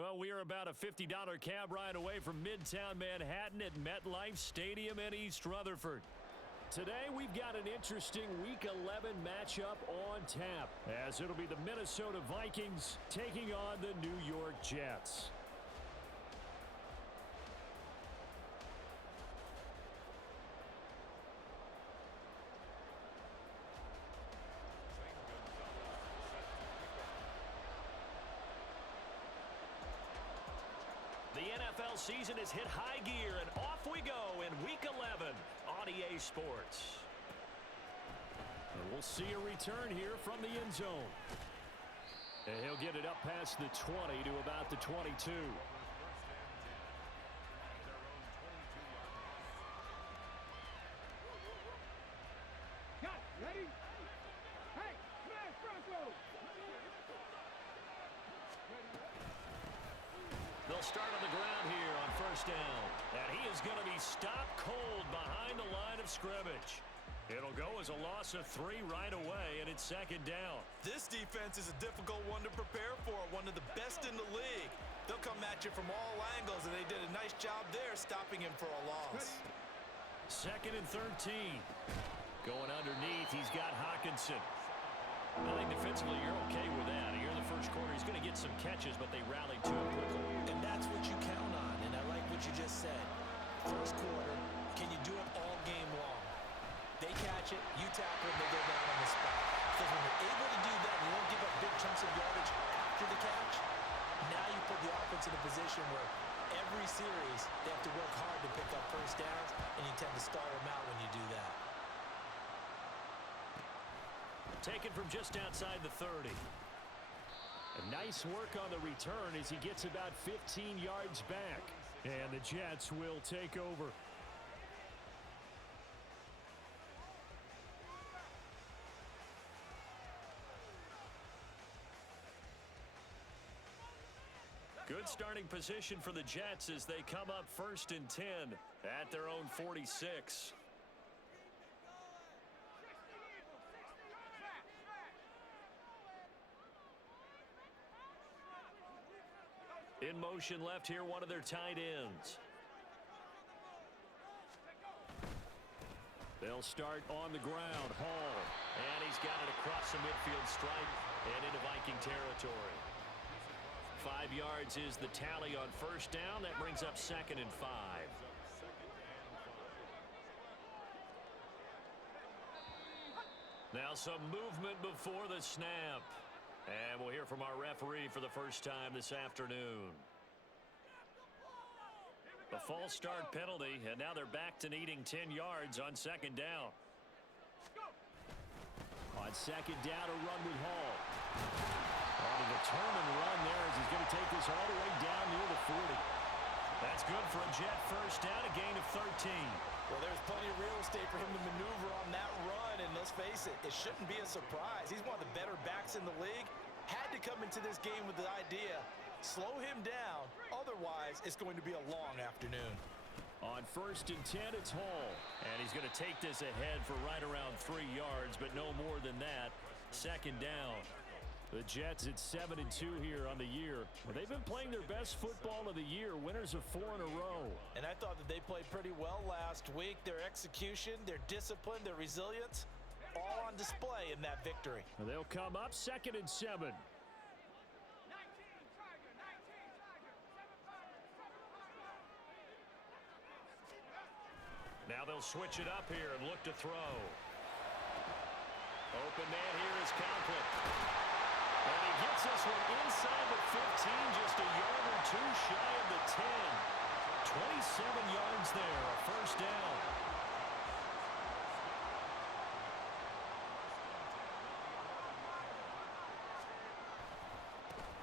Well, we are about a $50 cab ride away from Midtown Manhattan at MetLife Stadium in East Rutherford. Today, we've got an interesting Week 11 matchup on tap, as it'll be the Minnesota Vikings taking on the New York Jets. The NFL season has hit high gear, and off we go in Week 11 on EA Sports. And we'll see a return here from the end zone. And he'll get it up past the 20 to about the 22. Got it. Ready? Hey, smash Bronco! They'll start on the ground here on first down. And he is going to be stopped cold behind the line of scrimmage. It'll go as a loss of 3 right away, and it's second down. This defense is a difficult one to prepare for, one of the best in the league. They'll come at you from all angles, and they did a nice job there stopping him for a loss. Second and 13. Going underneath, he's got Hawkinson. I think defensively you're okay with that. Here in the first quarter, he's going to get some catches, but they rallied to him quickly. And that's what you count on, and I like what you just said. First quarter, can you do it all game long? They catch it, you tackle them, they go down on the spot. Because when you're able to do that, you don't give up big chunks of yardage after the catch. Now you put the offense in a position where every series they have to work hard to pick up first downs, and you tend to stall them out when you do that. Taken from just outside the 30. A nice work on the return as he gets about 15 yards back. And the Jets will take over. Good starting position for the Jets as they come up first and 10 at their own 46. In motion left here, one of their tight ends. They'll start on the ground. Hall. And he's got it across the midfield stripe and into Viking territory. 5 yards is the tally on first down. That brings up second and 5. Now some movement before the snap. And we'll hear from our referee for the first time this afternoon. A false start penalty, and now they're back to needing 10 yards on second down. On second down, a run with Hall. On a determined run there as he's going to take this all the way down near the 40. That's good for a Jet first down, a gain of 13. Well, there's plenty of real estate for him to maneuver on that run, and let's face it, it shouldn't be a surprise. He's one of the better backs in the league. Had to come into this game with the idea, slow him down, otherwise it's going to be a long afternoon. On first and 10, it's Hall, and he's going to take this ahead for right around 3 yards, but no more than that. Second down. The Jets at 7-2 here on the year. But they've been playing their best football of the year, winners of 4 in a row. And I thought that they played pretty well last week. Their execution, their discipline, their resilience, all on display in that victory. They'll come up second and 7. Now they'll switch it up here and look to throw. Open man here is Conklin. And he gets this one inside the 15, just a yard or 2 shy of the 10. 27 yards there, a first down.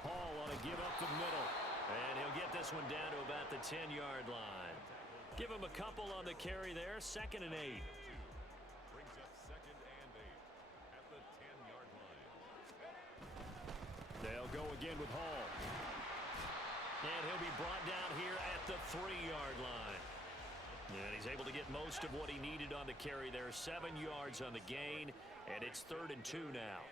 Hall on a give up the middle. And he'll get this one down to about the 10-yard line. Give him a couple on the carry there, second and 8. Brings up second and 8 at the 10-yard line. They'll go again with Hall. And he'll be brought down here at the 3-yard line. And he's able to get most of what he needed on the carry there. 7 yards on the gain, and it's 3rd and 2 now.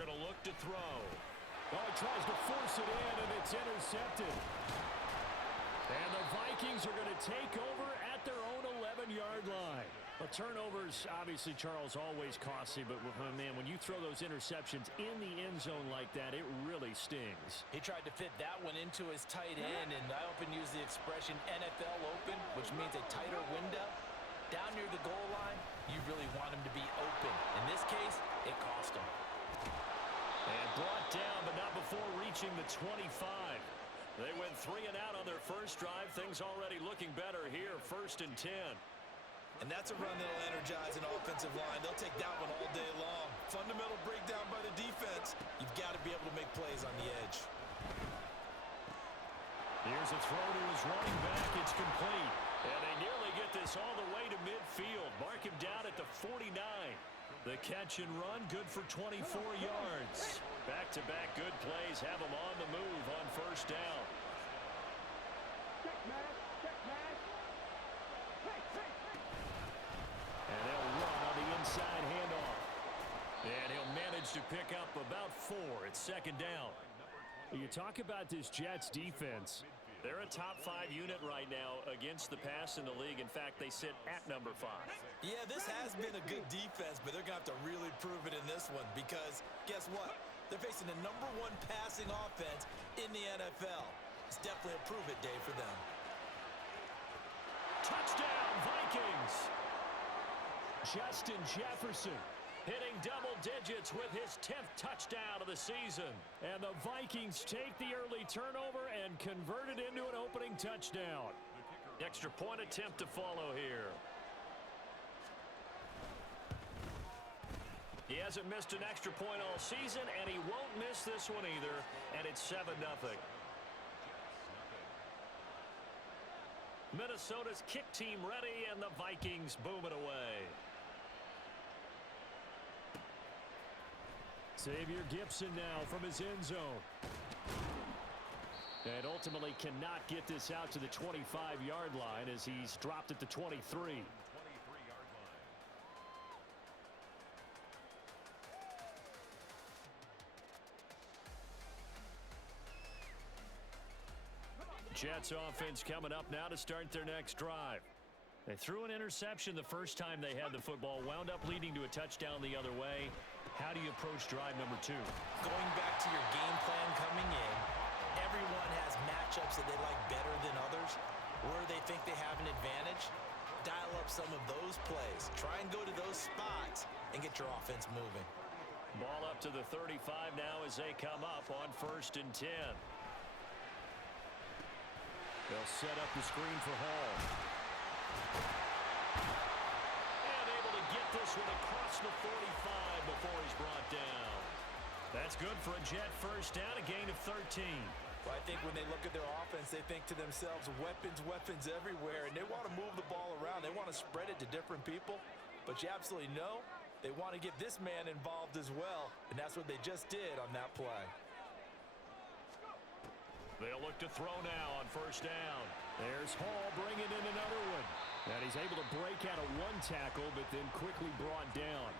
going to look to throw. Oh, he tries to force it in, and it's intercepted. And the Vikings are going to take over at their own 11-yard line. Well, turnovers, obviously, Charles, always costly, but, man, when you throw those interceptions in the end zone like that, it really stings. He tried to fit that one into his tight end, and I often use the expression NFL open, which means a tighter window. Down near the goal line, you really want him to be open. In this case, it cost him. And brought down, but not before reaching the 25. They went 3 and out on their first drive. Things already looking better here, 1st and 10. And that's a run that'll energize an offensive line. They'll take that one all day long. Fundamental breakdown by the defense. You've got to be able to make plays on the edge. Here's a throw to his running back. It's complete. And they nearly get this all the way to midfield. Mark him down at the 49. The catch and run, good for 24 yards. Back-to-back good plays have him on the move on 1st down. Check, man. Check, man. Hey, hey, hey. And they'll run on the inside handoff. And he'll manage to pick up about 4. It's 2nd down. You talk about this Jets defense. They're a top 5 unit right now against the pass in the league. In fact, they sit at number 5. Yeah, this has been a good defense, but they're going to have to really prove it in this one because guess what? They're facing the number 1 passing offense in the NFL. It's definitely a prove-it day for them. Touchdown, Vikings! Justin Jefferson hitting double digits with his 10th touchdown of the season. And the Vikings take the early turnover and convert it into an opening touchdown. Extra point attempt to follow here. He hasn't missed an extra point all season, and he won't miss this one either. And it's 7-0. Minnesota's kick team ready, and the Vikings boom it away. Xavier Gibson now from his end zone. And ultimately cannot get this out to the 25-yard line as he's dropped at the 23. 23-yard line. Jets offense coming up now to start their next drive. They threw an interception the first time they had the football, wound up leading to a touchdown the other way. How do you approach drive number 2? Going back to your game plan coming in, everyone has matchups that they like better than others. Where they think they have an advantage, dial up some of those plays. Try and go to those spots and get your offense moving. Ball up to the 35 now as they come up on 1st and 10. They'll set up the screen for Hall. And able to get this one across the 45 before he's brought down. That's good for a Jet first down, a gain of 13. Well, I think when they look at their offense, they think to themselves, weapons, weapons everywhere, and they want to move the ball around. They want to spread it to different people, but you absolutely know they want to get this man involved as well, and that's what they just did on that play. They'll look to throw now on 1st down. There's Hall bringing in another one. And he's able to break out of 1 tackle, but then quickly brought down.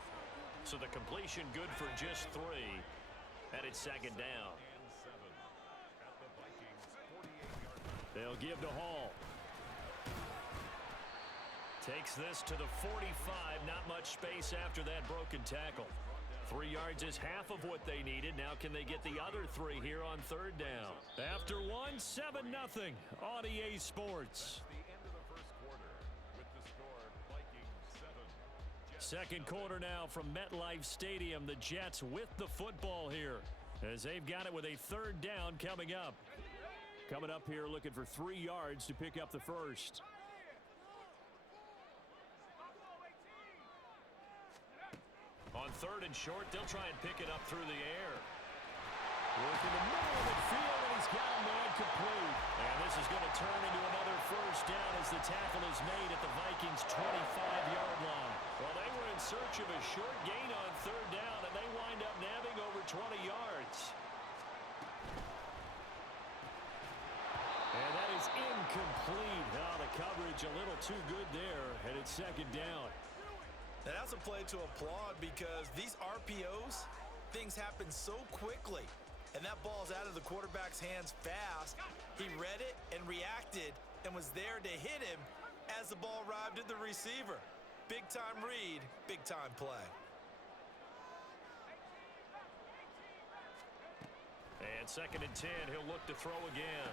So the completion good for just 3. And it's 2nd down. At the Vikings 48-yard line. They'll give to Hall. Takes this to the 45. Not much space after that broken tackle. 3 yards is half of what they needed. Now can they get the other 3 here on 3rd down? After 1, 7-0 on EA Sports. The end of the first quarter with the score Vikings 7. Second quarter now from MetLife Stadium. The Jets with the football here as they've got it with a 3rd down coming up. Coming up here looking for 3 yards to pick up the first. On 3rd and short, they'll try and pick it up through the air. Work in the middle of the field, and he's got a man complete. And this is going to turn into another first down as the tackle is made at the Vikings' 25-yard line. Well, they were in search of a short gain on 3rd down, and they wind up nabbing over 20 yards. And that is incomplete. Oh, the coverage a little too good there, and it's 2nd down. And that's a play to applaud because these RPOs, things happen so quickly. And that ball's out of the quarterback's hands fast. He read it and reacted and was there to hit him as the ball arrived at the receiver. Big-time read, big-time play. And 2nd and 10, he'll look to throw again.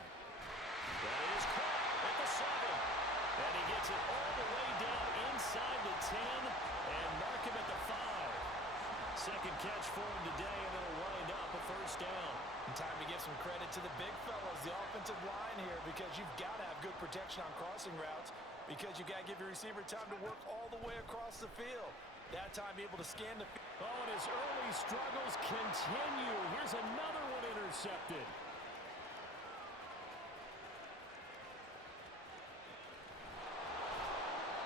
That is caught at the 7. And he gets it all the way down inside the 10 and mark him at the 5. Second catch for him today, and it'll wind up a first down. And time to give some credit to the big fellas, the offensive line here, because you've got to have good protection on crossing routes, because you've got to give your receiver time to work all the way across the field. That time able to scan the field. Oh, and his early struggles continue. Here's another one intercepted.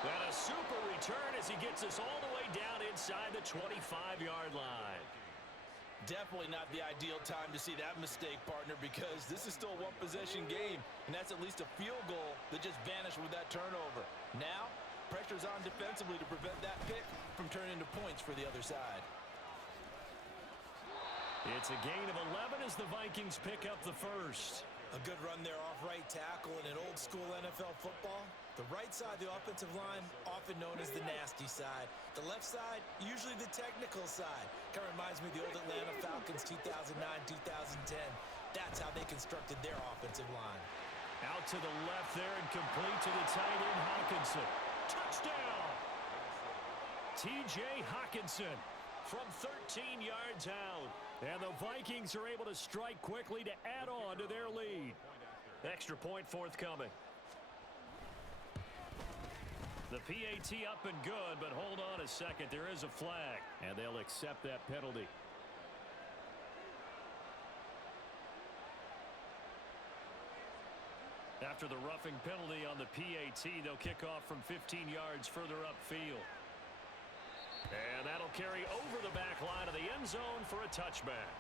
And a super return as he gets us all the way down inside the 25-yard line. Definitely not the ideal time to see that mistake, partner, because this is still a one-possession game, and that's at least a field goal that just vanished with that turnover. Now, pressure's on defensively to prevent that pick from turning into points for the other side. It's a gain of 11 as the Vikings pick up the first. A good run there off right tackle in an old-school NFL football. The right side of the offensive line, often known as the nasty side. The left side, usually the technical side. Kind of reminds me of the old Atlanta Falcons 2009-2010. That's how they constructed their offensive line. Out to the left there and complete to the tight end, Hawkinson. Touchdown! T.J. Hawkinson from 13 yards out. And the Vikings are able to strike quickly to add on to their lead. Extra point forthcoming. The PAT up and good, but hold on a second. There is a flag, and they'll accept that penalty. After the roughing penalty on the PAT, they'll kick off from 15 yards further upfield. And that'll carry over the back line of the end zone for a touchback.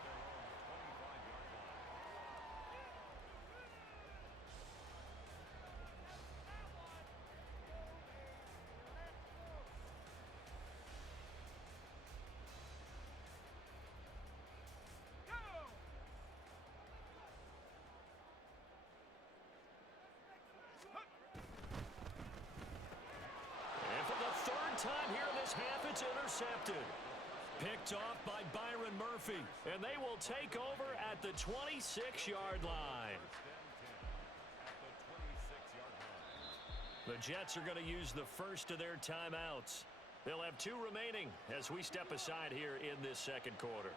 Time here in this half, it's intercepted. Picked off by Byron Murphy, and they will take over at the 26-yard line. The Jets are going to use the first of their timeouts. They'll have 2 remaining as we step aside here in this second quarter.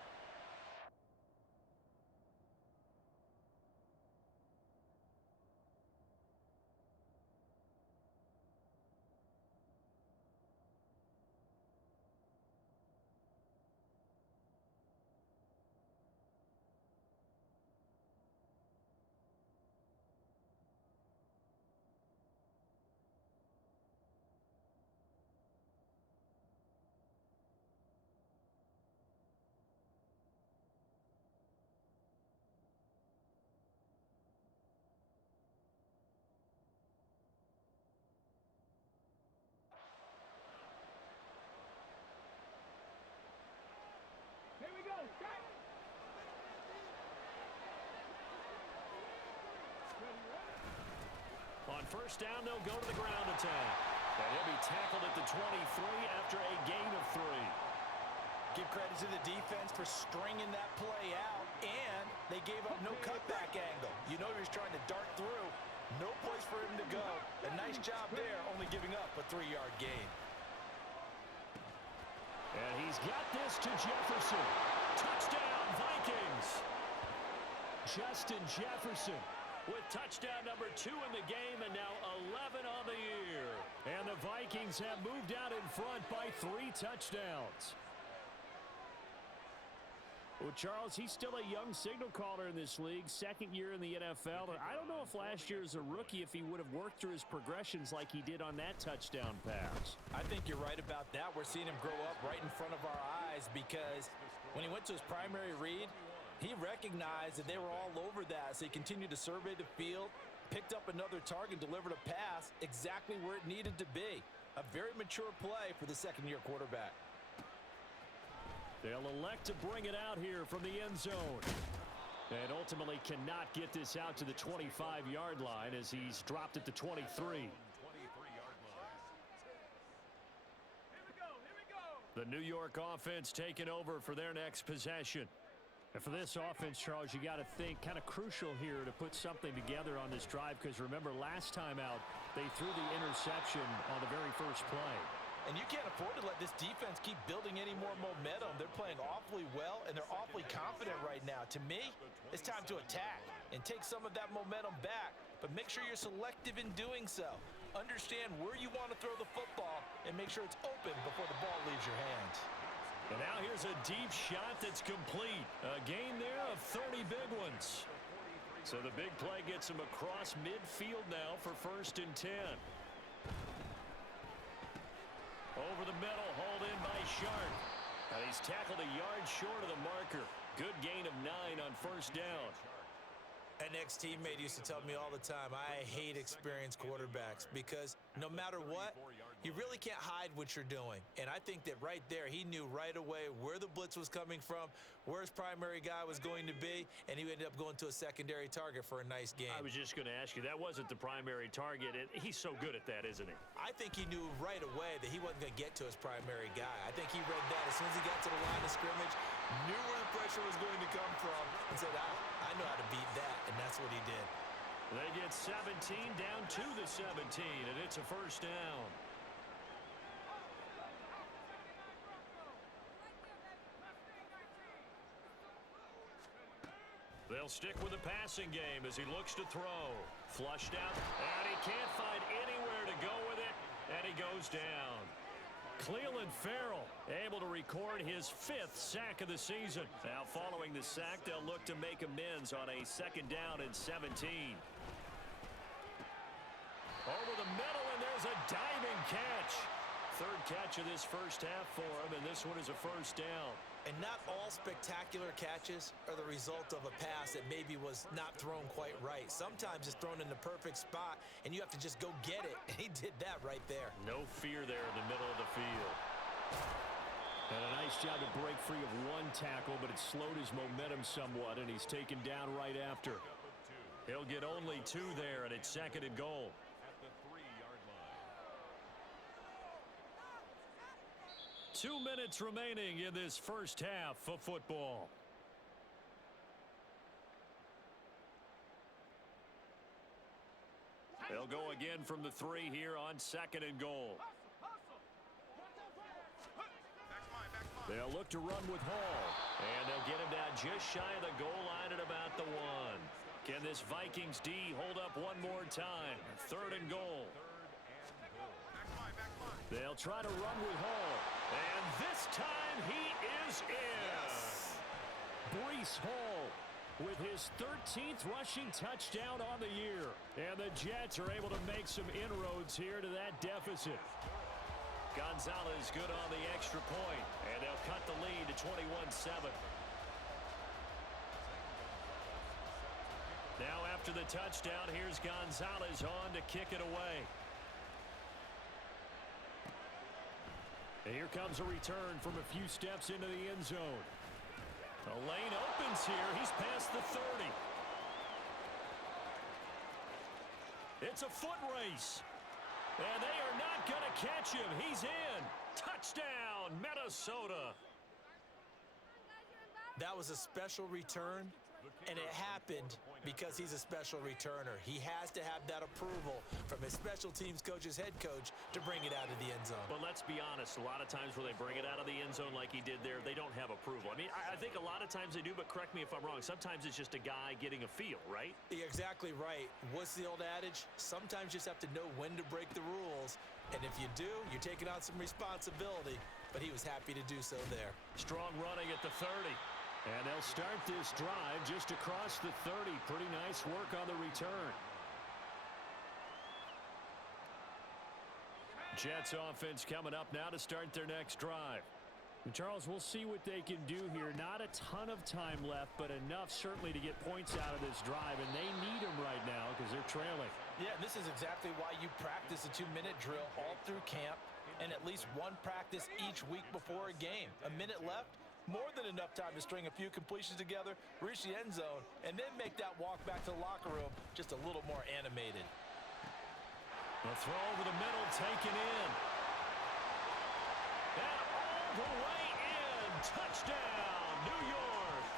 Here we go. On first down, they'll go to the ground attack. And he'll be tackled at the 23 after a gain of 3. Give credit to the defense for stringing that play out, and they gave up no cutback angle. You know he was trying to dart through. No place for him to go. A nice job there, only giving up a 3-yard gain. And he's got this to Jefferson. Touchdown, Vikings! Justin Jefferson with touchdown number 2 in the game, and now 11 on the year. And the Vikings have moved out in front by 3 touchdowns. Well, Charles, he's still a young signal caller in this league, 2nd year in the NFL. And I don't know if last year as a rookie, if he would have worked through his progressions like he did on that touchdown pass. I think you're right about that. We're seeing him grow up right in front of our eyes, because when he went to his primary read, he recognized that they were all over that. So he continued to survey the field, picked up another target, delivered a pass exactly where it needed to be. A very mature play for the 2nd-year quarterback. They'll elect to bring it out here from the end zone. And ultimately cannot get this out to the 25-yard line as he's dropped at the 23. 23-yard line. The New York offense taking over for their next possession. And for this offense, Charles, you got to think kind of crucial here to put something together on this drive, because remember last time out they threw the interception on the very first play. And you can't afford to let this defense keep building any more momentum. They're playing awfully well, and they're awfully confident right now. To me, it's time to attack and take some of that momentum back. But make sure you're selective in doing so. Understand where you want to throw the football and make sure it's open before the ball leaves your hands. And now here's a deep shot that's complete. A gain there of 30 big ones. So the big play gets him across midfield now for 1st and 10. Over the middle, hauled in by Sharp. And he's tackled a yard short of the marker. Good gain of 9 on 1st down. An ex-teammate used to tell me all the time, I hate experienced quarterbacks because no matter what, you really can't hide what you're doing. And I think that right there, he knew right away where the blitz was coming from, where his primary guy was going to be, and he ended up going to a secondary target for a nice game. I was just going to ask you, that wasn't the primary target. He's so good at that, isn't he? I think he knew right away that he wasn't going to get to his primary guy. I think he read that as soon as he got to the line of scrimmage, knew where the pressure was going to come from, and said, I know how to beat that, and that's what he did. They get 17 down to the 17, and it's a 1st down. They'll stick with the passing game as he looks to throw. Flushed out, and he can't find anywhere to go with it, and he goes down. Cleveland Farrell able to record his 5th sack of the season. Now following the sack, they'll look to make amends on a 2nd down and 17. Over the middle, and there's a diving catch. 3rd catch of this first half for him, and this one is a 1st down. And not all spectacular catches are the result of a pass that maybe was not thrown quite right. Sometimes it's thrown in the perfect spot, and you have to just go get it. And he did that right there. No fear there in the middle of the field. And a nice job to break free of 1 tackle, but it slowed his momentum somewhat, and he's taken down right after. He'll get only 2 there, and it's 2nd and goal. At the 3-yard line. 2 minutes remaining in this first half of football. They'll go again from the 3 here on 2nd and goal. They'll look to run with Hall, and they'll get him down just shy of the goal line at about the 1. Can this Vikings D hold up one more time? 3rd and goal. They'll try to run with Hall, and this time he is in. Yes. Breece Hall with his 13th rushing touchdown on the year. And the Jets are able to make some inroads here to that deficit. Gonzalez good on the extra point, and they'll cut the lead to 21-7. Now after the touchdown, here's Gonzalez on to kick it away. And here comes a return from a few steps into the end zone. The lane opens here. He's past the 30. It's a foot race. And they are not going to catch him. He's in. Touchdown, Minnesota. That was a special return, and it happened because he's a special returner. He has to have that approval from his special teams coach's head coach to bring it out of the end zone. But let's be honest, a lot of times where they bring it out of the end zone like he did there, they don't have approval. I mean, I think a lot of times they do, but correct me if I'm wrong. Sometimes it's just a guy getting a feel, right? You're exactly right. What's the old adage? Sometimes you just have to know when to break the rules. And if you do, you're taking on some responsibility. But he was happy to do so there. Strong running at the 30. And they'll start this drive just across the 30. Pretty nice work on the return. Jets offense coming up now to start their next drive. And Charles, we'll see what they can do here. Not a ton of time left, but enough certainly to get points out of this drive. And they need them right now because they're trailing. Yeah, this is exactly why you practice a 2-minute drill all through camp and at least one practice each week before a game. A minute left, More than enough time to string a few completions together, reach the end zone, and then make that walk back to the locker room just a little more animated. The throw over the middle, taken in. And all the way in. Touchdown, New York.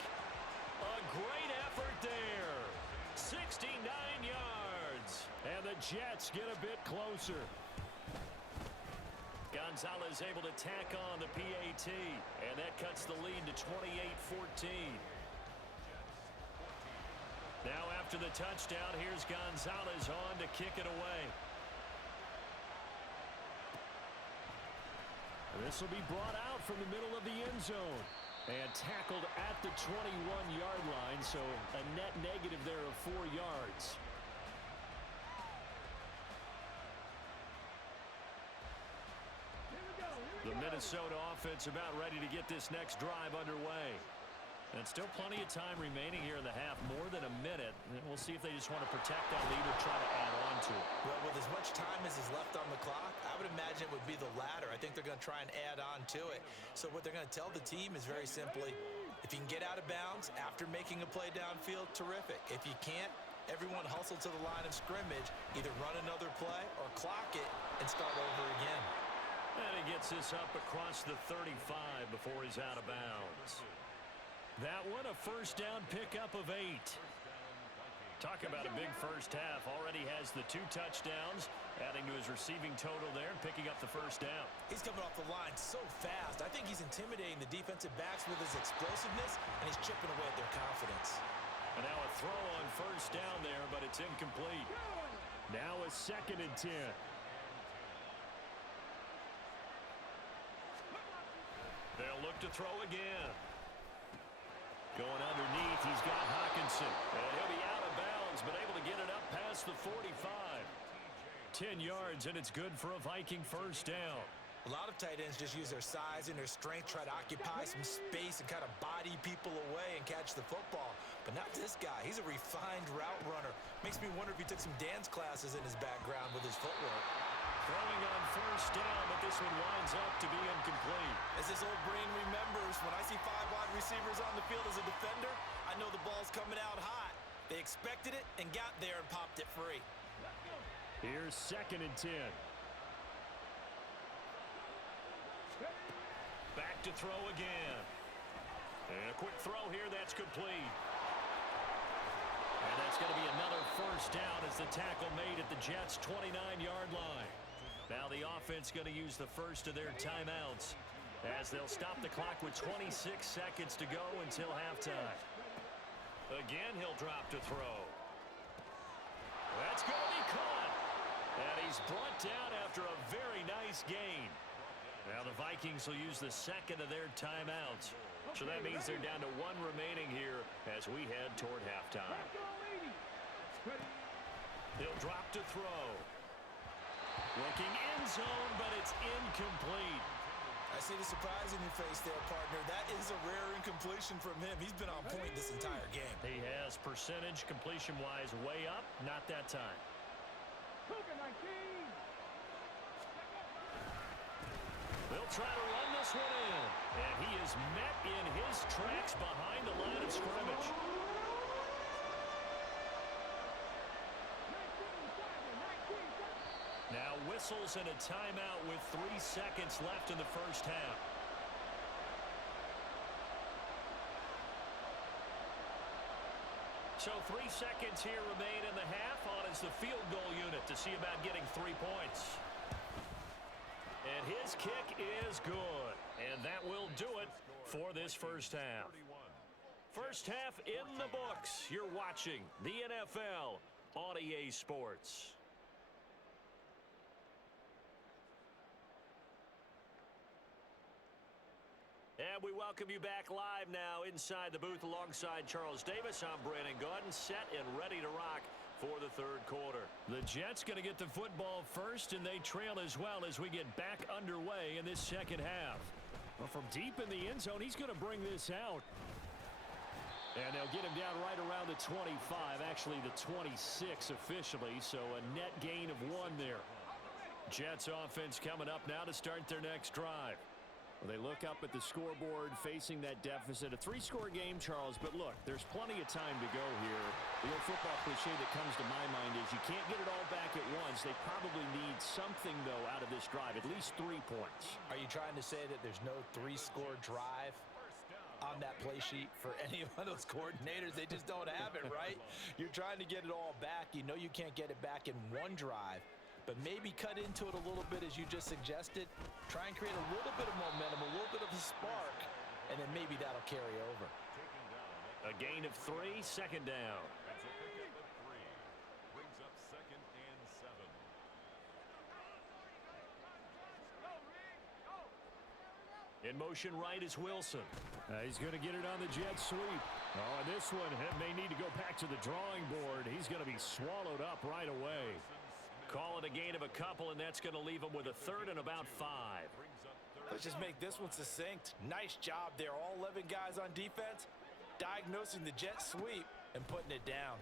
A great effort there. 69 yards. And the Jets get a bit closer. Gonzalez able to tack on the PAT. And that cuts the lead to 28-14. Now after the touchdown, here's Gonzalez on to kick it away. This will be brought out from the middle of the end zone and tackled at the 21-yard line, so a net negative there of 4 yards. The Minnesota offense about ready to get this next drive underway. And still plenty of time remaining here in the half, more than a minute. And we'll see if they just want to protect that lead or try to add on to it. Well, with as much time as is left on the clock, I would imagine it would be the latter. I think they're going to try and add on to it. So what they're going to tell the team is very simply, if you can get out of bounds after making a play downfield, terrific. If you can't, everyone hustle to the line of scrimmage, either run another play or clock it and start over again. And he gets this up across the 35 before he's out of bounds. That one, a first down pickup of 8. Talk about a big first half. Already has the 2 touchdowns, adding to his receiving total there and picking up the first down. He's coming off the line so fast. I think he's intimidating the defensive backs with his explosiveness, and he's chipping away at their confidence. And now a throw on first down there, but it's incomplete. Now a 2nd and 10. They'll look to throw again. Going underneath, he's got Hawkinson. And he'll be out of bounds, but able to get it up past the 45. 10 yards, and it's good for a Viking first down. A lot of tight ends just use their size and their strength, try to occupy some space and kind of body people away and catch the football. But not this guy. He's a refined route runner. Makes me wonder if he took some dance classes in his background with his footwork. Throwing on first down, but this one winds up to be incomplete. As his old brain remembers, when I see 5 wide receivers on the field as a defender, I know the ball's coming out hot. They expected it and got there and popped it free. Here's 2nd and 10. Back to throw again. And a quick throw here, that's complete. And that's going to be another first down as the tackle made at the Jets' 29-yard line. Now the offense going to use the first of their timeouts as they'll stop the clock with 26 seconds to go until halftime. Again, he'll drop to throw. That's going to be caught. And he's brought down after a very nice gain. Now the Vikings will use the 2nd of their timeouts. So that means they're down to 1 remaining here as we head toward halftime. He'll drop to throw. Looking end zone, but it's incomplete. I see the surprise in your face there, partner. That is a rare incompletion from him. He's been on point this entire game. He has percentage completion-wise way up, not that time. They'll try to run this one in. And he is met in his tracks behind the line of scrimmage. Now whistles and a timeout with 3 seconds left in the first half. So 3 seconds here remain in the half. On is the field goal unit to see about getting 3 points. And his kick is good. And that will do it for this first half. First half in the books. You're watching the NFL on EA Sports. And we welcome you back live now inside the booth alongside Charles Davis. I'm Brandon Gaudin, set and ready to rock for the 3rd quarter. The Jets going to get the football first, and they trail as well as we get back underway in this 2nd half. Well, from deep in the end zone, he's going to bring this out. And they'll get him down right around the 25, actually the 26 officially, so a net gain of 1 there. Jets offense coming up now to start their next drive. They look up at the scoreboard facing that deficit. A 3-score game, Charles, but look, there's plenty of time to go here. The old football cliche that comes to my mind is you can't get it all back at once. They probably need something, though, out of this drive, at least 3 points. Are you trying to say that there's no 3-score drive on that play sheet for any one of those coordinators? They just don't have it, right? You're trying to get it all back. You know you can't get it back in one drive, but maybe cut into it a little bit as you just suggested. Try and create a little bit of momentum, a little bit of a spark, and then maybe that'll carry over. A gain of 3, second down. That's a pickup of 3. Brings up 2nd and 7. In motion right is Wilson. He's going to get it on the jet sweep. Oh, and this one may need to go back to the drawing board. He's going to be swallowed up right away. Call it a gain of a couple, and that's going to leave him with a 3rd and about 5. Let's just make this one succinct. Nice job there. All 11 guys on defense diagnosing the jet sweep and putting it down.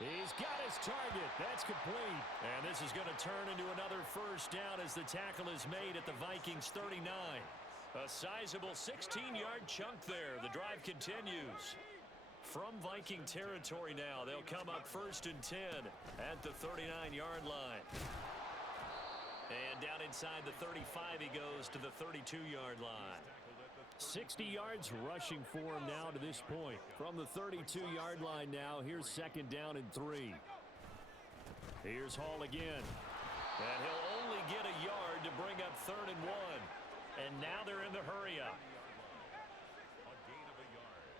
He's got his target. That's complete. And this is going to turn into another first down as the tackle is made at the Vikings 39. A sizable 16-yard chunk there. The drive continues. From Viking territory now, they'll come up 1st and 10 at the 39-yard line. And down inside the 35, he goes to the 32-yard line. 60 yards rushing for him now to this point. From the 32-yard line now, here's 2nd down and 3. Here's Hall again. And he'll only get a yard to bring up 3rd and 1. And now they're in the hurry-up. A gain of a yard.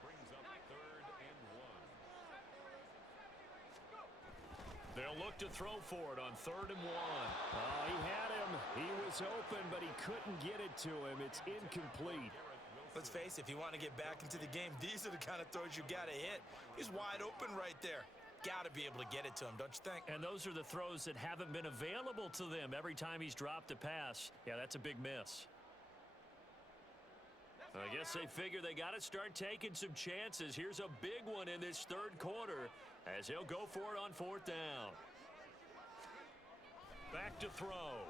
Brings up 3rd and 1. They'll look to throw for it on 3rd and 1. Oh, he had him. He was open, but he couldn't get it to him. It's incomplete. Let's face it, if you want to get back into the game, these are the kind of throws you got to hit. He's wide open right there. Got to be able to get it to him, don't you think? And those are the throws that haven't been available to them every time he's dropped a pass. Yeah, that's a big miss. I guess they figure they got to start taking some chances. Here's a big one in this 3rd quarter as he'll go for it on 4th down. Back to throw.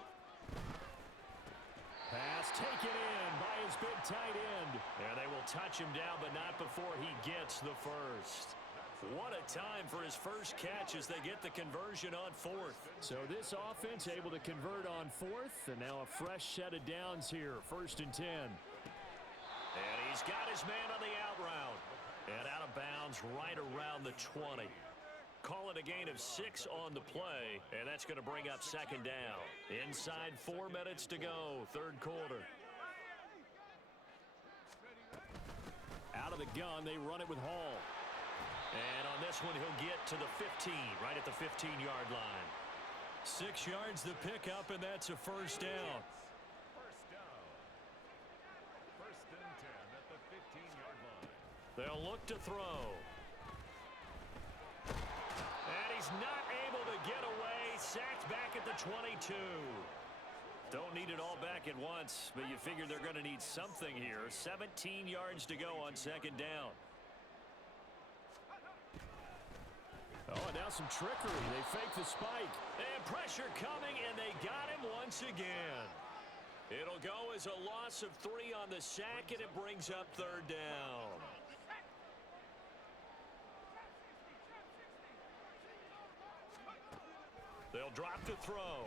Pass taken in by his big tight end. And they will touch him down, but not before he gets the first. What a time for his first catch as they get the conversion on 4th. So this offense able to convert on 4th, and now a fresh set of downs here, 1st and 10. And he's got his man on the out route. And out of bounds right around the 20. Call it a gain of 6 on the play, and that's going to bring up 2nd down. Inside 4 minutes to go, 3rd quarter. Out of the gun, they run it with Hall. And on this one, he'll get to the 15, right at the 15-yard line. 6 yards the pickup, and that's a first down. First down. 1st and 10 at the 15-yard line. They'll look to throw. And he's not able to get away. Sacked back at the 22. Don't need it all back at once, but you figure they're going to need something here. 17 yards to go on 2nd down. Oh, and now some trickery. They fake the spike. And pressure coming, and they got him once again. It'll go as a loss of 3 on the sack, and it brings up 3rd down. They'll drop to throw.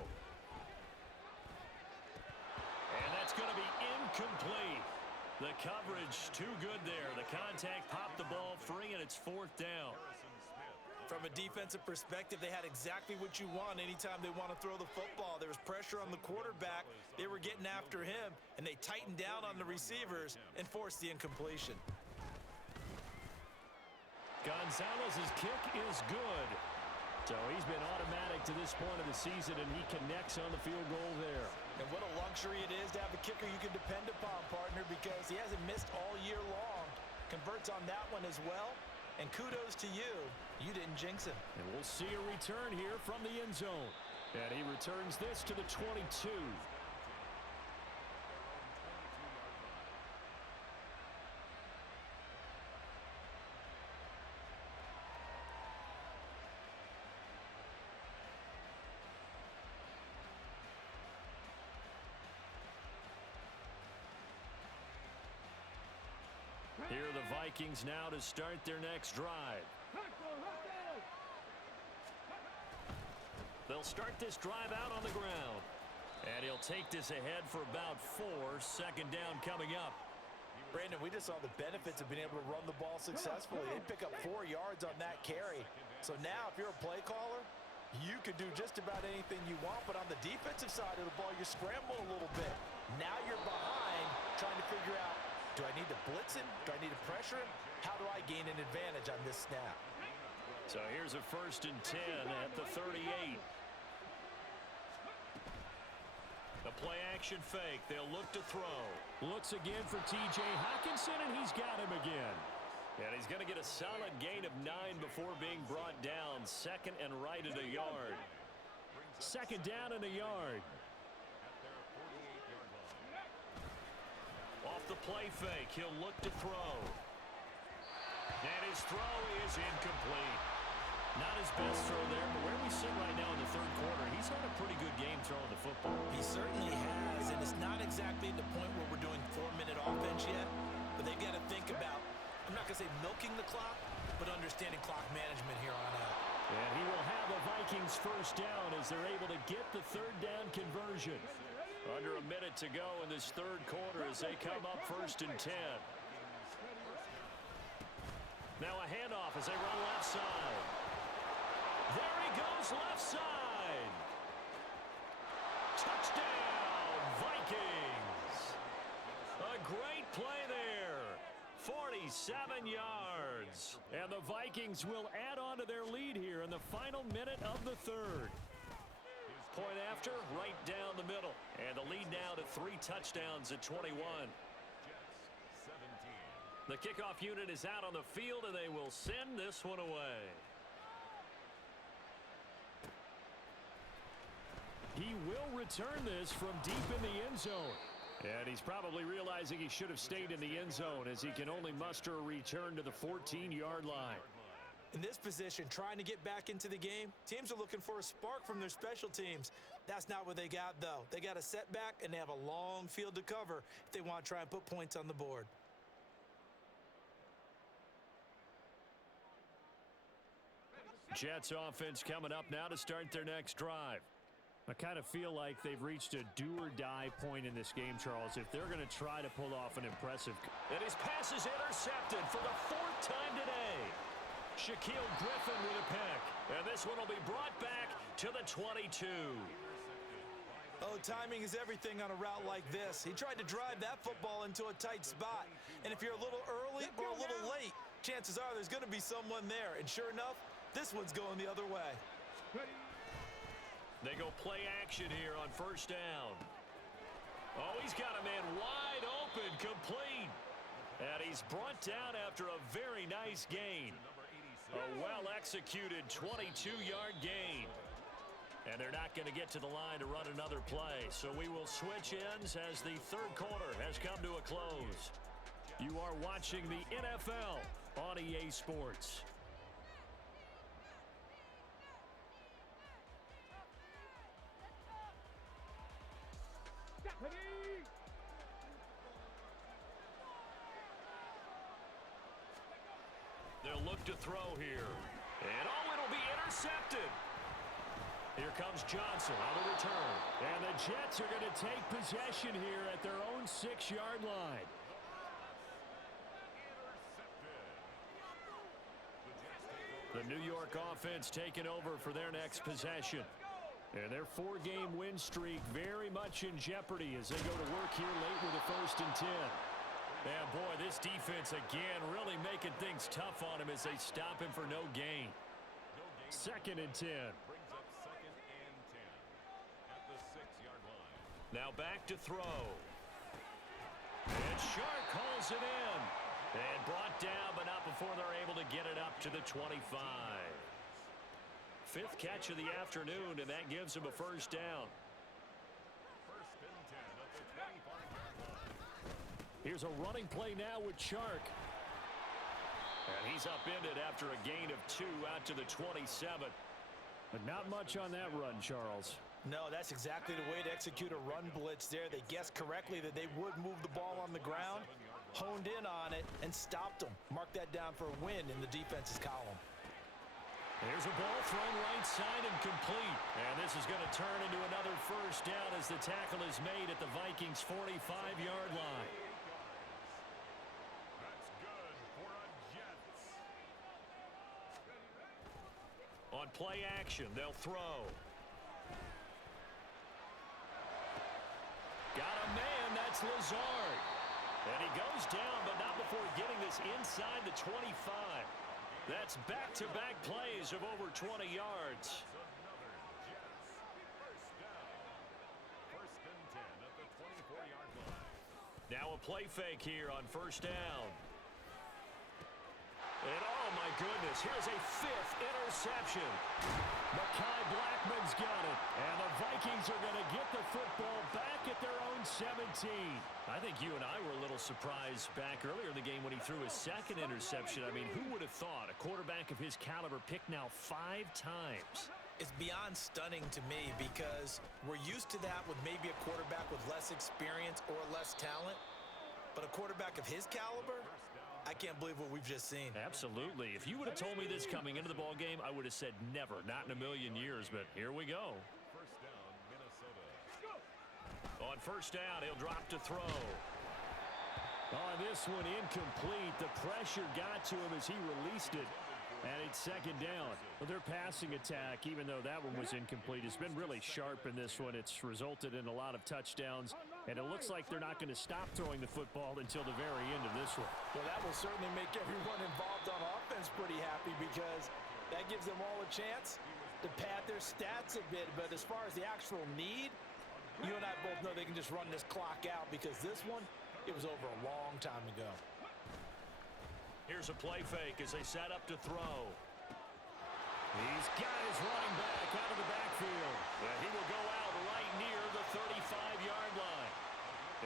And that's going to be incomplete. The coverage too good there. The contact popped the ball free, and it's 4th down. From a defensive perspective, they had exactly what you want anytime they want to throw the football. There was pressure on the quarterback. They were getting after him, and they tightened down on the receivers and forced the incompletion. Gonzalez's kick is good. So he's been automatic to this point of the season, and he connects on the field goal there. And what a luxury it is to have a kicker you can depend upon, partner, because he hasn't missed all year long. Converts on that one as well. And kudos to you. You didn't jinx him. And we'll see a return here from the end zone. And he returns this to the 22. Vikings now to start their next drive. They'll start this drive out on the ground. And he'll take this ahead for about 4. Second down coming up. Brandon, we just saw the benefits of being able to run the ball successfully. They pick up 4 yards on that carry. So now if you're a play caller, you can do just about anything you want. But on the defensive side of the ball, you scramble a little bit. Now you're behind trying to figure out, do I need to blitz him? Do I need to pressure him? How do I gain an advantage on this snap? So here's a 1st and 10 at the 38. The play action fake. They'll look to throw. Looks again for T.J. Hockenson, and he's got him again. And he's going to get a solid gain of 9 before being brought down. 2nd and right at a yard. 2nd down and a yard. Off the play fake, he'll look to throw. And his throw is incomplete. Not his best throw there, but where we sit right now in the 3rd quarter, he's had a pretty good game throwing the football. He certainly has, and it's not exactly at the point where we're doing 4-minute offense yet, but they've got to think about, I'm not going to say milking the clock, but understanding clock management here on out. And he will have a Vikings 1st down as they're able to get the 3rd down conversion. Under a minute to go in this 3rd quarter as they come up 1st and 10. Now a handoff as they run left side. There he goes left side. Touchdown, Vikings. A great play there. 47 yards. And the Vikings will add on to their lead here in the final minute of the 3rd. Point after, right down the middle. And the lead now to 3 touchdowns at 21. The kickoff unit is out on the field, and they will send this one away. He will return this from deep in the end zone. And he's probably realizing he should have stayed in the end zone as he can only muster a return to the 14-yard line. In this position, trying to get back into the game, teams are looking for a spark from their special teams. That's not what they got, though. They got a setback, and they have a long field to cover if they want to try and put points on the board. Jets offense coming up now to start their next drive. I kind of feel like they've reached a do-or-die point in this game, Charles, if they're going to try to pull off an impressive. And his pass is intercepted for the 4th time today. Shaquille Griffin with a pick. And this one will be brought back to the 22. Oh, timing is everything on a route like this. He tried to drive that football into a tight spot. And if you're a little early or a little late, chances are there's going to be someone there. And sure enough, this one's going the other way. They go play action here on 1st down. Oh, he's got a man wide open, complete. And he's brought down after a very nice gain. A well-executed 22-yard gain. And they're not going to get to the line to run another play. So we will switch ends as the 3rd quarter has come to a close. You are watching the NFL on EA Sports. They'll look to throw here. And oh, it'll be intercepted. Here comes Johnson on the return. And the Jets are going to take possession here at their own 6-yard line. The New York offense taking over for their next possession. And their 4-game win streak very much in jeopardy as they go to work here late with a 1st and 10. And boy, this defense again really making things tough on him as they stop him for no gain. 2nd and 10. Brings up 2nd and 10 at the 6-yard line. Now back to throw. And Shark hauls it in. And brought down, but not before they're able to get it up to the 25. 5th catch of the afternoon, and that gives him a 1st down. 1st and 10 at the 25-yard line. Here's a running play now with Shark. And he's upended after a gain of 2 out to the 27. But not much on that run, Charles. No, that's exactly the way to execute a run blitz there. They guessed correctly that they would move the ball on the ground. honed in on it and stopped them. Mark that down for a win in the defense's column. There's a ball thrown right side and complete. And this is going to turn into another first down as the tackle is made at the Vikings' 45-yard line. That's good for a Jets. On play action, they'll throw. Got a man, that's Lazard. And he goes down, but not before getting this inside the 25. That's back-to-back plays of over 20 yards. Another Jets. First down. First and 10 at the 24-yard line. Now a play fake here on first down. And oh my goodness, here's a fifth interception. Mekhi Blackman's got it. And the Vikings are going to get the football back at their own 17. I think you and I were a little surprised back earlier in the game when he threw his second interception. I mean, who would have thought a quarterback of his caliber picked now 5 times? It's beyond stunning to me because we're used to that with maybe a quarterback with less experience or less talent. But a quarterback of his caliber, I can't believe what we've just seen. Absolutely. If you would have told me this coming into the ball game, I would have said never, not in a million years. But here we go. First down, Minnesota. On first down, he'll drop to throw. On this one, incomplete. The pressure got to him as he released it. And it's second down. Well, their passing attack, even though that one was incomplete, has been really sharp in this one. It's resulted in a lot of touchdowns. And it looks like they're not going to stop throwing the football until the very end of this one. Well, that will certainly make everyone involved on offense pretty happy because that gives them all a chance to pad their stats a bit. But as far as the actual need, you and I both know they can just run this clock out because this one, it was over a long time ago. Here's a play fake as they set up to throw. He's got his running back out of the backfield. And he will go out right near the 35-yard line.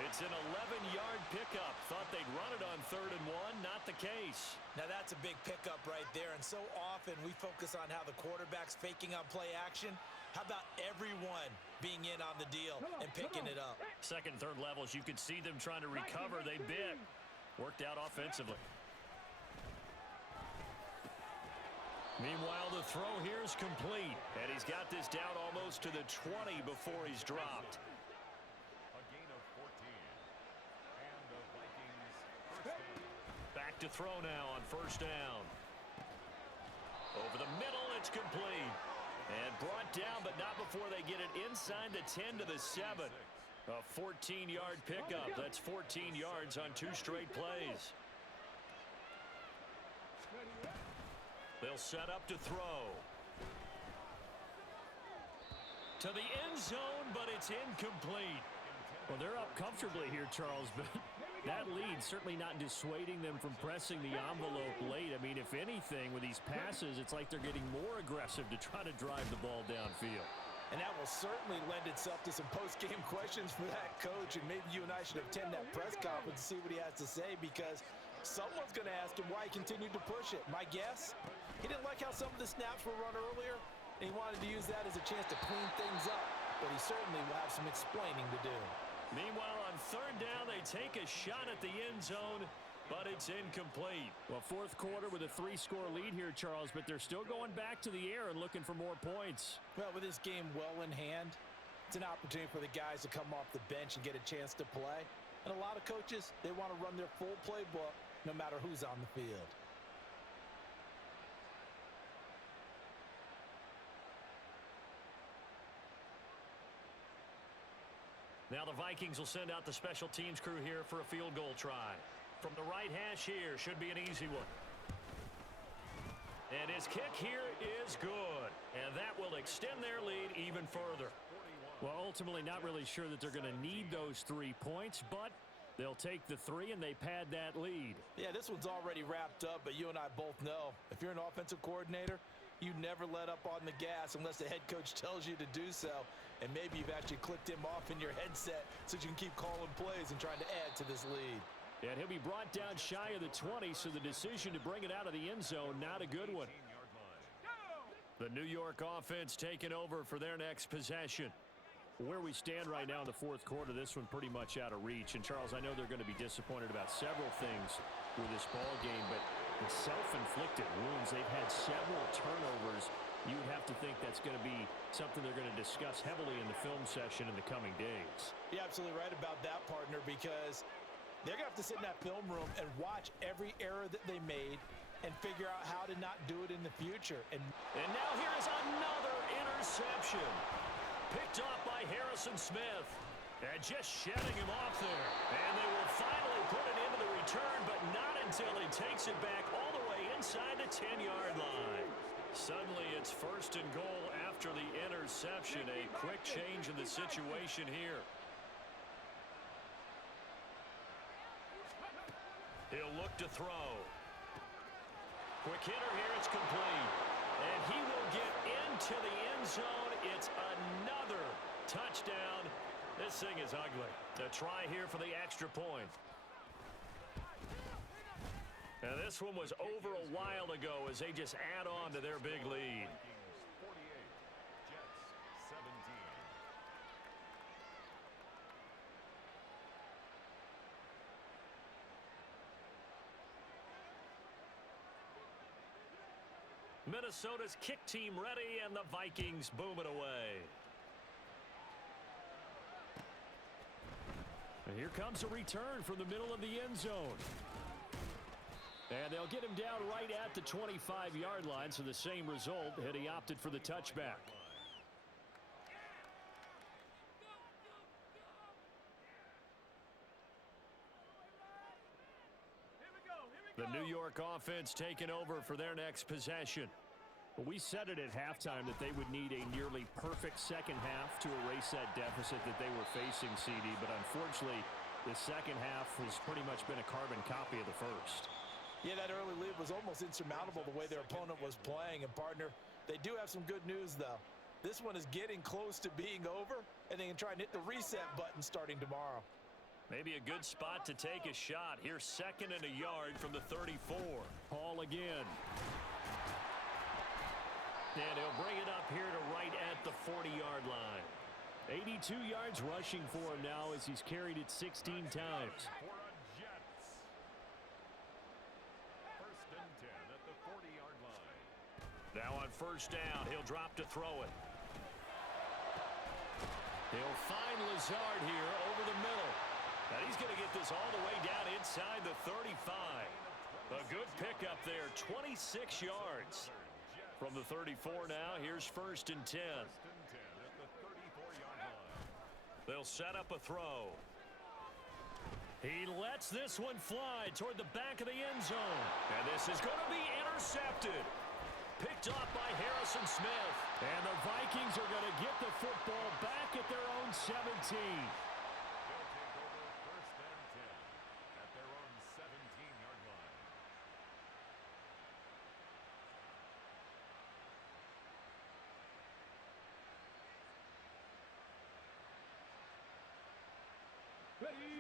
It's an 11-yard pickup. Thought they'd run it on 3rd and 1. Not the case. Now that's a big pickup right there. And so often we focus on how the quarterback's faking on play action. How about everyone being in on the deal and picking it up? Second and third levels, you could see them trying to recover. They bit. Worked out offensively. Meanwhile, the throw here is complete. And he's got this down almost to the 20 before he's dropped. A gain of 14. And the Vikings first down. Back to throw now on first down. Over the middle, it's complete. And brought down, but not before they get it inside the 10 to the 7. A 14-yard pickup. That's 14 yards on 2 straight plays. They'll set up to throw. To the end zone, but it's incomplete. Well, they're up comfortably here, Charles, but that lead certainly not dissuading them from pressing the envelope late. I mean, if anything, with these passes, it's like they're getting more aggressive to try to drive the ball downfield. And that will certainly lend itself to some post-game questions for that coach, and maybe you and I should attend that press conference and see what he has to say because someone's going to ask him why he continued to push it. My guess, he didn't like how some of the snaps were run earlier, and he wanted to use that as a chance to clean things up, but he certainly will have some explaining to do. Meanwhile, on third down, they take a shot at the end zone, but it's incomplete. Well, fourth quarter with a 3-score lead here, Charles, but they're still going back to the air and looking for more points. Well, with this game well in hand, it's an opportunity for the guys to come off the bench and get a chance to play. And a lot of coaches, they want to run their full playbook no matter who's on the field. Now the Vikings will send out the special teams crew here for a field goal try. From the right hash here, should be an easy one. And his kick here is good. And that will extend their lead even further. Well, ultimately not really sure that they're going to need those 3 points, but they'll take the 3 and they pad that lead. Yeah, this one's already wrapped up, but you and I both know if you're an offensive coordinator, you never let up on the gas unless the head coach tells you to do so. And maybe you've actually clicked him off in your headset so you can keep calling plays and trying to add to this lead. And he'll be brought down shy of the 20, so the decision to bring it out of the end zone, not a good one. The New York offense taking over for their next possession. Where we stand right now in the fourth quarter, this one pretty much out of reach. And, Charles, I know they're going to be disappointed about several things with this ball game, but the self-inflicted wounds, they've had several turnovers. You would have to think that's going to be something they're going to discuss heavily in the film session in the coming days. You're absolutely right about that, partner, because they're going to have to sit in that film room and watch every error that they made and figure out how to not do it in the future. And now here is another interception. Picked off by Harrison Smith. And just shedding him off there. And they will finally put it into the return, but not until he takes it back all the way inside the 10-yard line. Suddenly it's first and goal after the interception. A quick change in the situation here. He'll look to throw. Quick hitter here, it's complete. And he will get into the end zone. It's another touchdown. This thing is ugly. A try here for the extra point. Now this one was over a while ago as they just add on to their big lead. Vikings 48, Jets 17. Minnesota's kick team ready, and the Vikings boom it away. And here comes a return from the middle of the end zone. And they'll get him down right at the 25-yard line, so the same result, had he opted for the touchback. The New York offense taking over for their next possession. We said it at halftime that they would need a nearly perfect second half to erase that deficit that they were facing, CD, but unfortunately, the second half has pretty much been a carbon copy of the first. Yeah, that early lead was almost insurmountable the way their opponent was playing. And, partner, they do have some good news, though. This one is getting close to being over, and they can try and hit the reset button starting tomorrow. Maybe a good spot to take a shot. Here's second and a yard from the 34. Paul again. And he'll bring it up here to right at the 40-yard line. 82 yards rushing for him now as he's carried it 16 times. For a Jets. First and 10 at the 40-yard line. Now on first down, he'll drop to throw it. He'll find Lazard here over the middle. And he's going to get this all the way down inside the 35. A good pickup there, 26 yards. From the 34 now, here's first and 10. First and 10 at the 34-yard line. They'll set up a throw. He lets this one fly toward the back of the end zone. And this is going to be intercepted. Picked off by Harrison Smith. And the Vikings are going to get the football back at their own 17. They'll take over first and 10 at their own 17-yard line.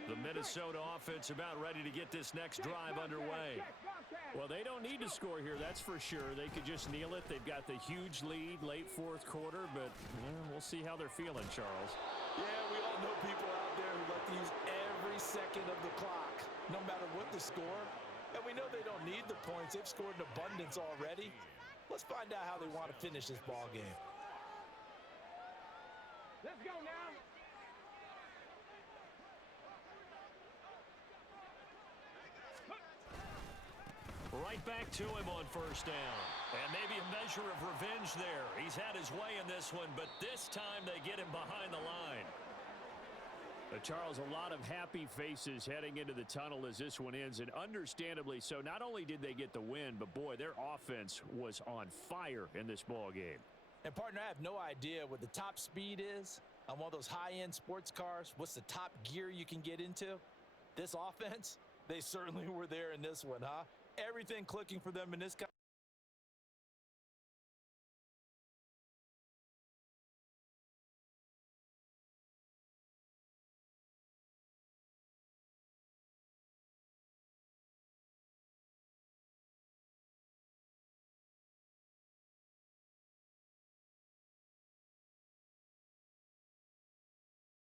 The Minnesota offense about ready to get this next drive underway. Well, they don't need to score here, that's for sure. They could just kneel it. They've got the huge lead late fourth quarter, but we'll see how they're feeling, Charles. Yeah, we all know people out there who like to use every second of the clock, no matter what the score. And we know they don't need the points. They've scored in abundance already. Let's find out how they want to finish this ball game. Let's go now. Right back to him on first down. And maybe a measure of revenge there. He's had his way in this one, but this time they get him behind the line. Charles, a lot of happy faces heading into the tunnel as this one ends, and understandably so. Not only did they get the win, but boy, their offense was on fire in this ball game. And, partner, I have no idea what the top speed is on one of those high-end sports cars. What's the top gear you can get into? This offense, they certainly were there in this one, huh? Everything clicking for them in this